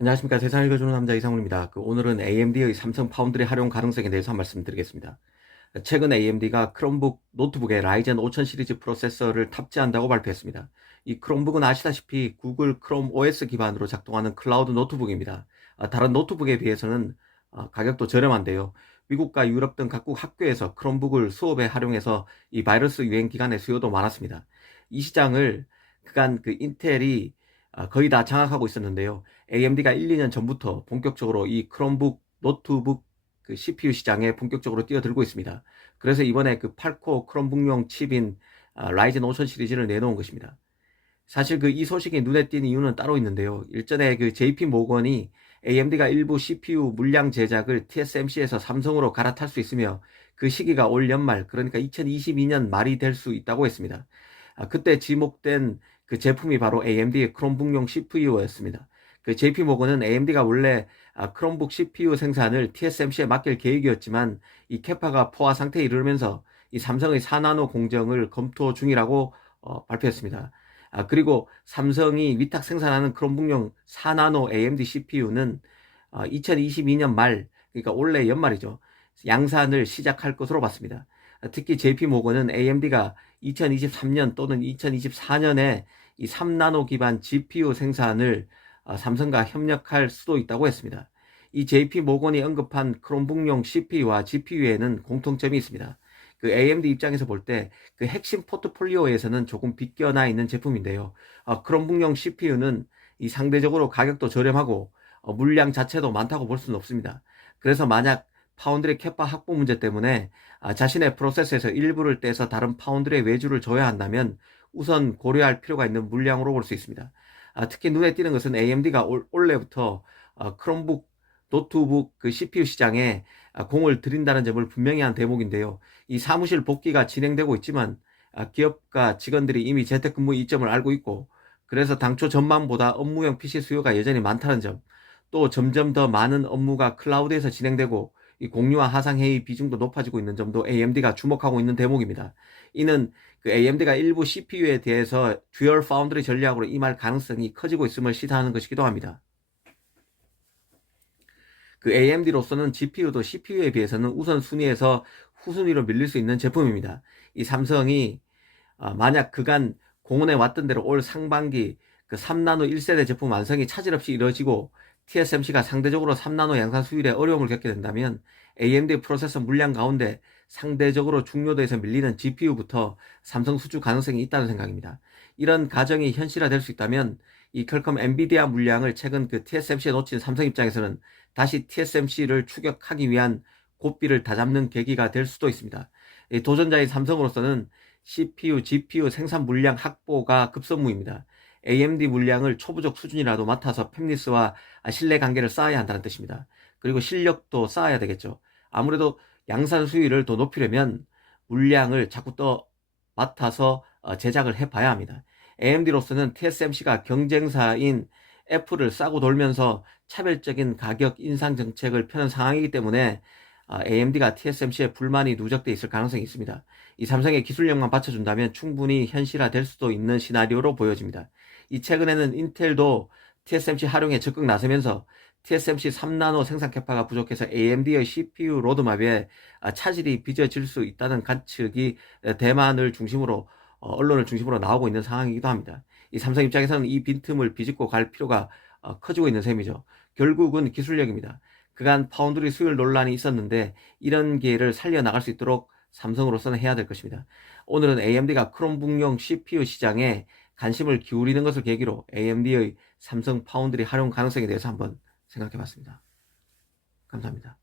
안녕하십니까 세상을 읽어주는 남자 이상훈입니다. 그 오늘은 AMD의 삼성 파운드리 활용 가능성에 대해서 한 말씀 드리겠습니다. 최근 AMD가 크롬북 노트북에 라이젠 5000 시리즈 프로세서를 탑재한다고 발표했습니다. 이 크롬북은 아시다시피 구글 크롬 OS 기반으로 작동하는 클라우드 노트북입니다. 아, 다른 노트북에 비해서는 아, 가격도 저렴한데요. 미국과 유럽 등 각국 학교에서 크롬북을 수업에 활용해서 이 바이러스 유행 기간에 수요도 많았습니다. 이 시장을 그간 그 인텔이 아, 거의 다 장악하고 있었는데요. AMD가 1, 2년 전부터 본격적으로 이 크롬북 노트북 그 CPU 시장에 본격적으로 뛰어들고 있습니다. 그래서 이번에 그 8코어 크롬북용 칩인 아, 라이젠 5000 시리즈를 내놓은 것입니다. 사실 그 이 소식이 눈에 띈 이유는 따로 있는데요. 일전에 그 JP 모건이 AMD가 일부 CPU 물량 제작을 TSMC에서 삼성으로 갈아탈 수 있으며 그 시기가 올 연말 그러니까 2022년 말이 될 수 있다고 했습니다. 아, 그때 지목된 그 제품이 바로 AMD의 크롬북용 CPU였습니다. 그 JP 모건은 AMD가 원래 아, 크롬북 CPU 생산을 TSMC에 맡길 계획이었지만 이 캐파가 포화 상태에 이르면서 이 삼성의 4나노 공정을 검토 중이라고 어, 발표했습니다. 아, 그리고 삼성이 위탁 생산하는 크롬북용 4나노 AMD CPU는 어, 2022년 말, 그러니까 올해 연말이죠. 양산을 시작할 것으로 봤습니다. 특히 JP 모건은 AMD가 2023년 또는 2024년에 이 3나노 기반 GPU 생산을 어, 삼성과 협력할 수도 있다고 했습니다. 이 JP 모건이 언급한 크롬북용 CPU와 GPU에는 공통점이 있습니다. 그 AMD 입장에서 볼 때 그 핵심 포트폴리오에서는 조금 비껴나 있는 제품인데요. 어, 크롬북용 CPU는 이 상대적으로 가격도 저렴하고 어, 물량 자체도 많다고 볼 수는 없습니다. 그래서 만약 파운드리 캐파 확보 문제 때문에 아, 자신의 프로세스에서 일부를 떼서 다른 파운드리에 외주를 줘야 한다면 우선 고려할 필요가 있는 물량으로 볼 수 있습니다. 아, 특히 눈에 띄는 것은 AMD가 올, 올해부터 어, 크롬북 노트북 그 CPU 시장에 아, 공을 들인다는 점을 분명히 한 대목인데요. 이 사무실 복귀가 진행되고 있지만 아, 기업과 직원들이 이미 재택근무 이점을 알고 있고 그래서 당초 전망보다 업무용 PC 수요가 여전히 많다는 점, 또 점점 더 많은 업무가 클라우드에서 진행되고 이 공유와 하상회의 비중도 높아지고 있는 점도 AMD가 주목하고 있는 대목입니다. 이는 그 AMD가 일부 CPU에 대해서 듀얼 파운드리 전략으로 임할 가능성이 커지고 있음을 시사하는 것이기도 합니다. 그 AMD로서는 GPU도 CPU에 비해서는 우선 순위에서 후순위로 밀릴 수 있는 제품입니다. 이 삼성이 어, 만약 그간 공언해 왔던 대로 올 상반기 그 3나노 1세대 제품 완성이 차질 없이 이루어지고 TSMC가 상대적으로 3나노 양산 수율에 어려움을 겪게 된다면 AMD 프로세서 물량 가운데 상대적으로 중요도에서 밀리는 GPU부터 삼성 수주 가능성이 있다는 생각입니다. 이런 가정이 현실화될 수 있다면 이 퀄컴 엔비디아 물량을 최근 그 TSMC에 놓친 삼성 입장에서는 다시 TSMC를 추격하기 위한 고비를 다잡는 계기가 될 수도 있습니다. 도전자인 삼성으로서는 CPU, GPU 생산 물량 확보가 급선무입니다. AMD 물량을 초부족 수준이라도 맡아서 팹리스와 신뢰 관계를 쌓아야 한다는 뜻입니다. 그리고 실력도 쌓아야 되겠죠. 아무래도 양산 수위를 더 높이려면 물량을 자꾸 더 맡아서 어, 제작을 해봐야 합니다. AMD로서는 TSMC가 경쟁사인 애플을 싸고 돌면서 차별적인 가격 인상 정책을 펴는 상황이기 때문에 AMD가 TSMC에 불만이 누적돼 있을 가능성이 있습니다. 이 삼성의 기술력만 받쳐준다면 충분히 현실화될 수도 있는 시나리오로 보여집니다. 이 최근에는 인텔도 TSMC 활용에 적극 나서면서 TSMC 3나노 생산 캐파가 부족해서 AMD의 CPU 로드맵에 차질이 빚어질 수 있다는 관측이 대만을 중심으로 어, 언론을 중심으로 나오고 있는 상황이기도 합니다. 이 삼성 입장에서는 이 빈틈을 비집고 갈 필요가 어, 커지고 있는 셈이죠. 결국은 기술력입니다. 그간 파운드리 수율 논란이 있었는데 이런 기회를 살려나갈 수 있도록 삼성으로서는 해야 될 것입니다. 오늘은 AMD가 크롬북용 CPU 시장에 관심을 기울이는 것을 계기로 AMD의 삼성 파운드리 활용 가능성에 대해서 한번 생각해 봤습니다. 감사합니다.